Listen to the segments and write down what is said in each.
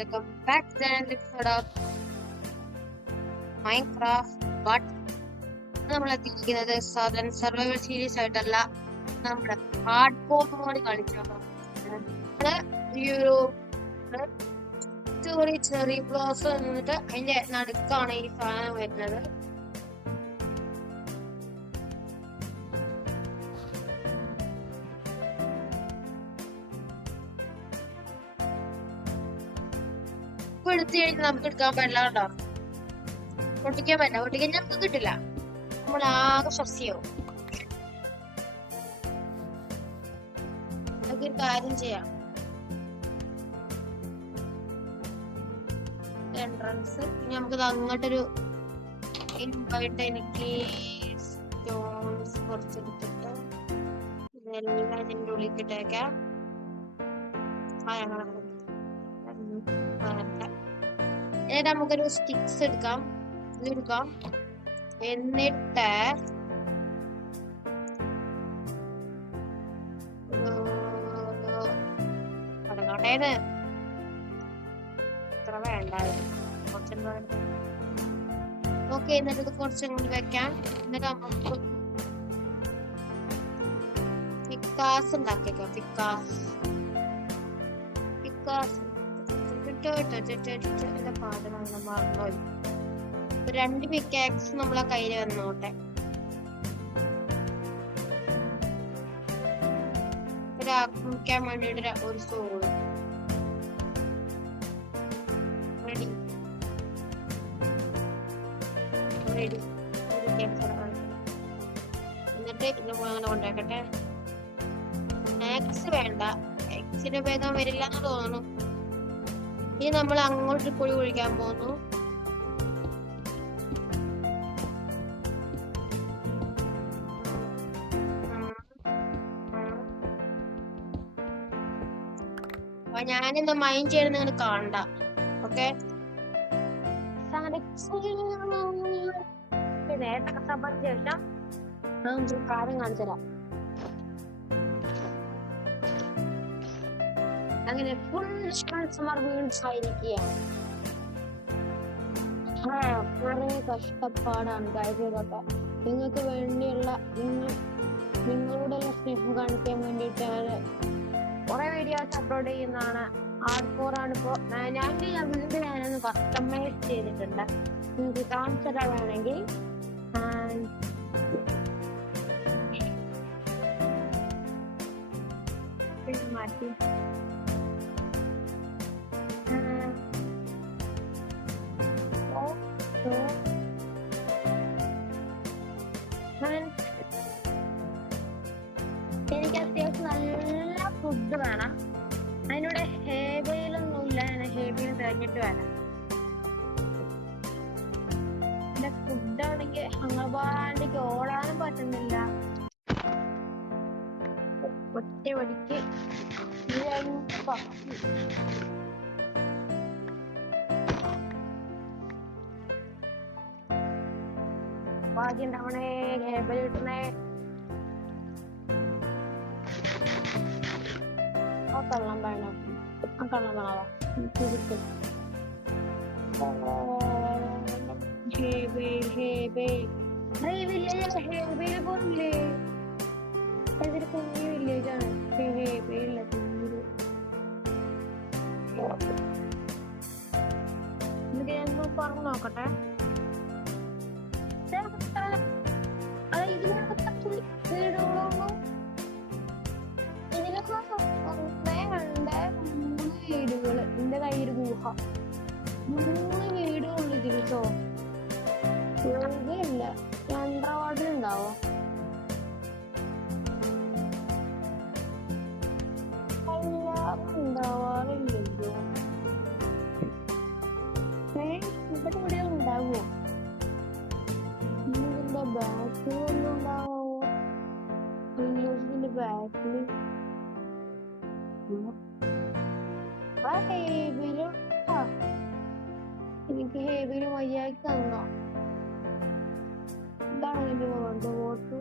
welcome back to the episode of Minecraft. But നമ്മൾ എത്തിക്കുന്നത് സാധാരണ സർവൈവൽ സീരീസ് ആയിട്ടല്ല, നമ്മുടെ ഹാർഡ് കോർ മോഡ് കളിച്ചാണ്. ഈ ഒരു ചെറിയ ചെറിയ ബ്ലോസ് എന്നിട്ട് അതിന്റെ നടുക്കാണ് ഈ സാധനം വരുന്നത്. എടുത്തു കഴിഞ്ഞാൽ നമുക്ക് എടുക്കാൻ പറ്റില്ല കേട്ടോ, പൊട്ടിക്കാൻ പറ്റില്ല. പൊട്ടിക്കാൻ നമുക്ക് കിട്ടില്ല, നമ്മൾ ആകെ സസ്യവും. നമുക്ക് ഒരു കാര്യം ചെയ്യാം, എൻട്രൻസ് നമുക്കിത് അങ്ങോട്ടൊരു ഇൻവൈറ്റ് എനിക്ക് സ്റ്റോൺസ് കുറച്ചെടുത്തിട്ട് ഇതെല്ലാം ഇതിൻ്റെ ഉള്ളിൽ ഇട്ടേക്കാം. നമുക്കൊരു സ്റ്റിക്സ് എടുക്കാം, ഇതെടുക്കാം. എന്നിട്ട് കടങ്ങാട്ടേന്ന് ഇത്ര വേണ്ടായിരുന്നു, കുറച്ചും ഓക്കെ. എന്നിട്ട് ഇത് കുറച്ചും കൂടി വെക്കാം. എന്നിട്ട് നമുക്ക് പിക്കാസ് ഉണ്ടാക്കിയേക്കാം. പിക്കാസ് രണ്ട് പിക്കാക്സ് നമ്മളെ കയ്യിൽ വന്നോട്ടെ. ആക്രമിക്കാൻ വേണ്ടിട്ട് ഒരു സോള് റെഡി റെഡി. എന്നിട്ട് ഇത് അങ്ങനെ കൊണ്ടാക്കട്ടെ. എക്സ് വേണ്ട, എക്സിന്റെ ഭേദം വരില്ല എന്ന് തോന്നുന്നു. ഇനി നമ്മൾ അങ്ങോട്ട് കുഴി കുഴിക്കാൻ പോകുന്നു. അപ്പൊ ഞാനിന്ന് മൈൻഡ് ചെയ്യണം, നിങ്ങൾ കാണണ്ട. ഓക്കെ, നേരത്തെ കഷ്ടപ്പെട്ട ശേഷം കാര്യം കാണിച്ചു തരാം. അങ്ങനെ ഫുൾ കൺസ്യൂമർ വീൺസ് ആയിരിക്കുകയാണ്. കുറെ കഷ്ടപ്പാടാണ് കാര്യങ്ങളൊക്കെ. നിങ്ങൾക്ക് വേണ്ടിയുള്ള നിങ്ങളുടെ സ്നേഹം കാണിക്കാൻ വേണ്ടിയിട്ടാണ് കുറെ വീഡിയോസ് അപ്ലോഡ് ചെയ്യുന്നതാണ്. ഹാർഡ് കോർ ആണ്. ഇപ്പോ ഞാനൊന്ന് കസ്റ്റമൈസ് ചെയ്തിട്ടുണ്ട്, നിങ്ങൾക്ക് കാണിച്ചു തരാൻ വേണമെങ്കിൽ. മാറ്റി എനിക്ക് അത്യാവശ്യം നല്ല ഫുഡ് വേണം. അതിനൂടെ ഹേബയിലൊന്നുമില്ല, ഹേബയിൽ കഴിഞ്ഞിട്ട് വേണം. എന്റെ ഫുഡാണെങ്കിൽ അങ്ങാണ്ടിക്ക് ഓടാനും പറ്റുന്നില്ല. ഒറ്റ വടിക്ക് ഭാഗ്യം ഉണ്ടാവണേ, ഹേബൽ കിട്ടണേ. ആ കള്ളം വേണം, ആ കള്ളം വേണോ? ഹേബയിൽ പോണില്ലേ? അതൊരു കുഞ്ഞു വില്ലേജാണ്. ഹേബയില്ല കുഞ്ഞൊരു. എന്നിട്ട് ഞാൻ പറഞ്ഞു നോക്കട്ടെ. വീടുകള് എന്റെ കയ്യിൽ ഗുഹ 3 വീടുകളുണ്ട് തിരിച്ചോ. ഇല്ല, 2ാം വാർഡിലുണ്ടാവോ? ഉണ്ടാവാറില്ലല്ലോ. ഇവിടെ ഇവിടെ ഉണ്ടാവോ? ഇതിന്റെ ബാക്കിൽ ഒന്നും ഉണ്ടാവോ? വില്ലേജിന്റെ ബാക്കില് എനിക്ക് ഹേബിയില് മര്യാദക്ക് തന്നോ? ഇതാണ് എന്റെ വോട്ട്.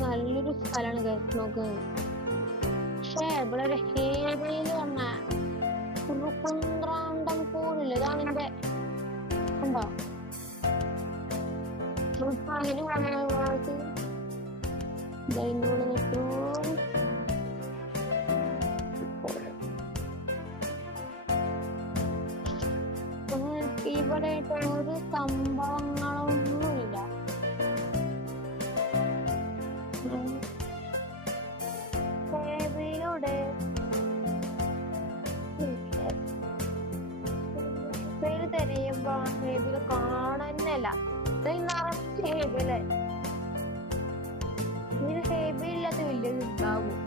നല്ലൊരു സ്ഥലമാണ് ഗൈസ് നോക്കുന്നത്. പക്ഷേ ഇവിടെ ഒരു ഹേവയില് വന്ന ഒരു കുന്ത്രാണ്ടം പോലില്ല. ഇതാണ് എന്റെ ഉണ്ടോ അതിന് വന്നത് ഇതിനുള്ളിൽ നിൽക്കുന്നു. ഇവിടെ ഒരു സംഭവങ്ങളൊന്നുമില്ല. ഹേബിയുടെ പേര് തിരയുമ്പോ ഹേബില് കാണുന്നില്ല. നിറച്ച് ഹേബില് ഇതിന് ഹേബിയില്ലാത്ത വലിയ ഉണ്ടാവും.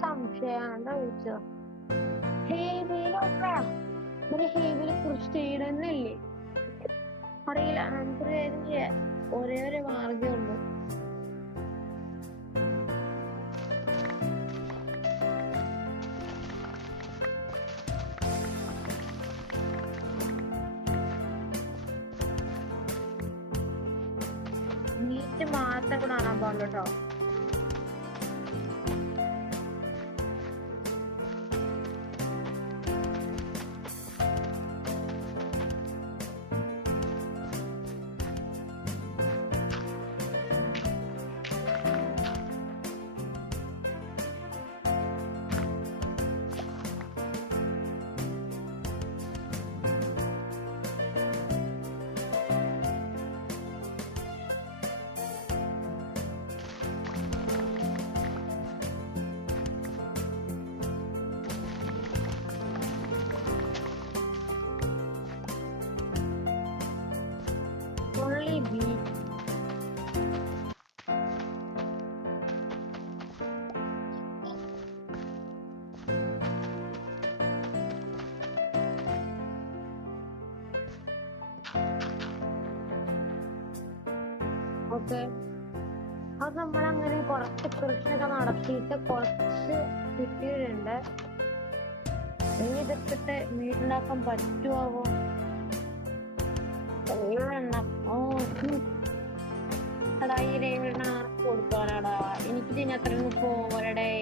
സംശയമാണ് ചോദിച്ചോ. ഹേബിയിലൊക്കെ ഒരു ഹേബില് കൃഷി ചെയ്യണമെന്നില്ലേ അറിയില്ല. നമുക്ക് ഒരേ ഒരു മാർഗമുണ്ട്. മീറ്റ് മാത്രം കാണാൻ പാടില്ല കേട്ടോ. Only beach. ഓക്കെ, അത് നമ്മളങ്ങനെ കുറച്ച് കൃഷിയൊക്കെ നടത്തിയിട്ട് കുറച്ച് കിട്ടിയിട്ടുണ്ട്. ഇനി ഇതൊക്കെ വീട്ടിലാക്കാൻ പറ്റുമോ? എടാ ഈ രേവണ്ണ ആർക്ക് കൊടുക്കാനാടാ? എനിക്ക് ഇതിനത്രയൊന്നും പോരടേ.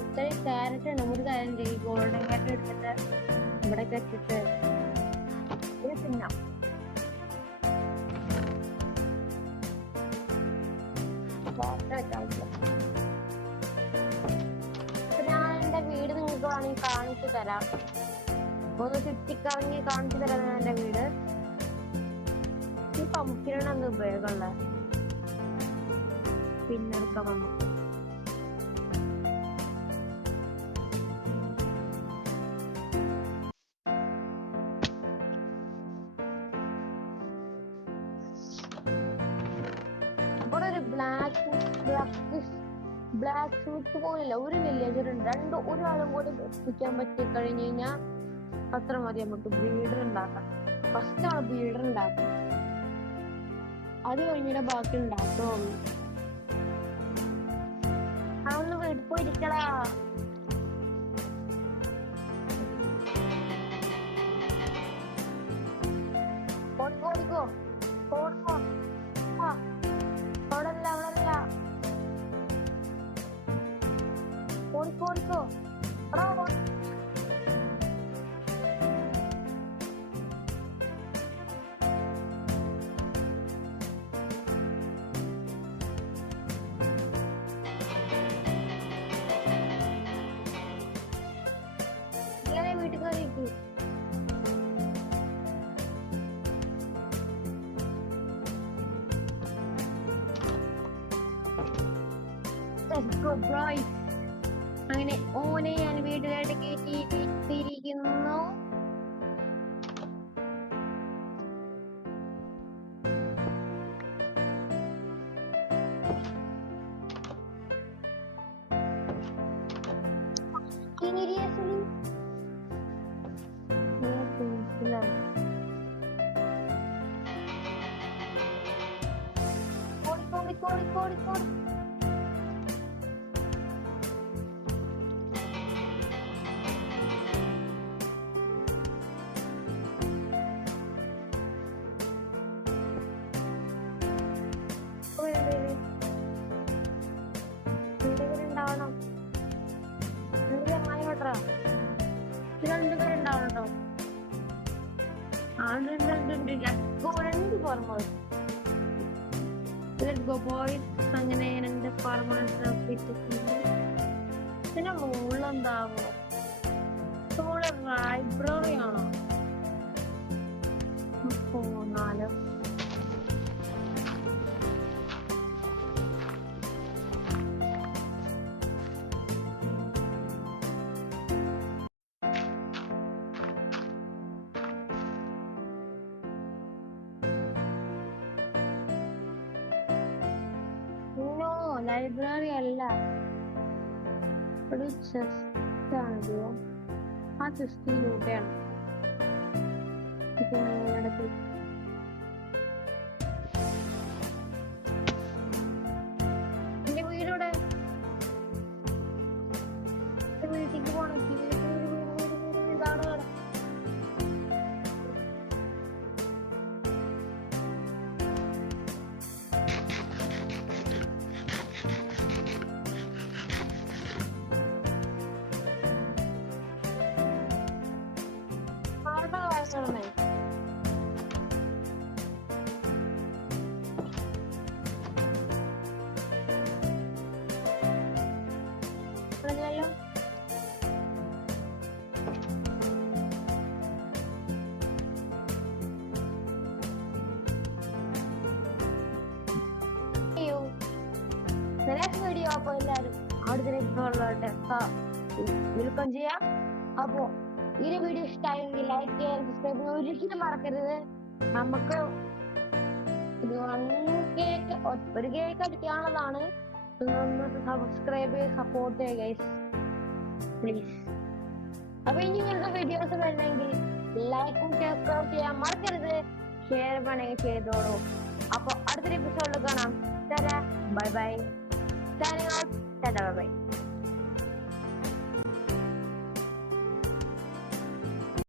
ഇത്രയും ക്യാരറ്റ് ഉണ്ട്. ഒരു കാര്യം ചെയ്യും, ഗോൾഡൻ ക്യാരറ്റ് എടുത്തിട്ട് ഇവിടെ വെച്ചിട്ട് തിന്നാം. ഞാൻ എന്റെ വീട് നിങ്ങൾക്ക് വേണമെങ്കിൽ കാണിച്ചു തരാം. ഒന്ന് ചുറ്റിക്കറങ്ങി കാണിച്ചു തരാം ഞാൻ എന്റെ വീട്. ഈ പമ്പിനാണ് ഉപയോഗമുള്ള പിന്നെടുക്കാൻ വന്നു. ഇവിടെ ഒരു ബ്ലാക്ക് സ്മിത്ത് പോലില്ല. ഒരു വില്ലേജർ ഉണ്ട്. ഒരാളും കൂടി എത്തിക്കാൻ പറ്റി കഴിഞ്ഞു കഴിഞ്ഞാൽ അത്ര മതി നമുക്ക് ബ്രീഡർ ഉണ്ടാക്കാം. ഫസ്റ്റ് ആണ് ബ്രീഡർ ഉണ്ടാക്കാം, അത് കഴിഞ്ഞിട്ട് ബാക്കി ഉണ്ടാക്കുള്ളൂ. അതൊന്ന് വീട്ടിൽ പോയിരിക്കടാ. ഓടിക്കോ ഓടിക്കോ. അവിടല്ല അവിടല്ല, ഓടിക്കോ ഓടിക്കോ. വീട്ടിൽ കയറിയിരിക്കും. അങ്ങനെ ഓനെ ഞാൻ വീട്ടിലായിട്ട് കയറ്റിയിരിക്കുന്നു. കോഴിക്കോട് ഉണ്ടാവണോ? രണ്ട് ഫോർമുലേഴ്സ്. അങ്ങനെ രണ്ട് ഫോർമുലേഴ്സ് പിന്നെ മുകളെന്താവോ? ലൈബ്രറി ആണോ? നാല് ലൈബ്രറി അല്ല, ഒരു ചെസ്റ്റ് ആണ്. ആ ചെസ്റ്റ് ലൂട്ടയാണ്. എന്റെ വീടോടെ വീട്ടിലേക്ക് പോണം. ഇതാണ് Sorry. Next video welcome ചെയ്യാം. അപ്പോ ഈ വീഡിയോ ഇഷ്ടമായെങ്കിൽ ലൈക്ക് ചെയ്യാൻ സബ്സ്ക്രൈബ് ഒരിക്കലും മറക്കരുത്. നമുക്ക് ഒരു കേക്ക് അടിക്കാനുള്ളതാണ്. സബ്സ്ക്രൈബ് ചെയ്ത് സപ്പോർട്ട് ചെയ്യുക ഗൈസ് പ്ലീസ്. അപ്പൊ ഇനി ഇങ്ങനത്തെ വീഡിയോസ് വരണമെങ്കിൽ ലൈക്കും സബ്സ്ക്രൈബ് ചെയ്യാൻ മറക്കരുത്. ഷെയർ വേണമെങ്കിൽ ചെയ്തോളൂ. അപ്പൊ അടുത്തൊരു എപ്പിസോഡിൽ കാണാം. Bye bye. Signing out. Bye bye.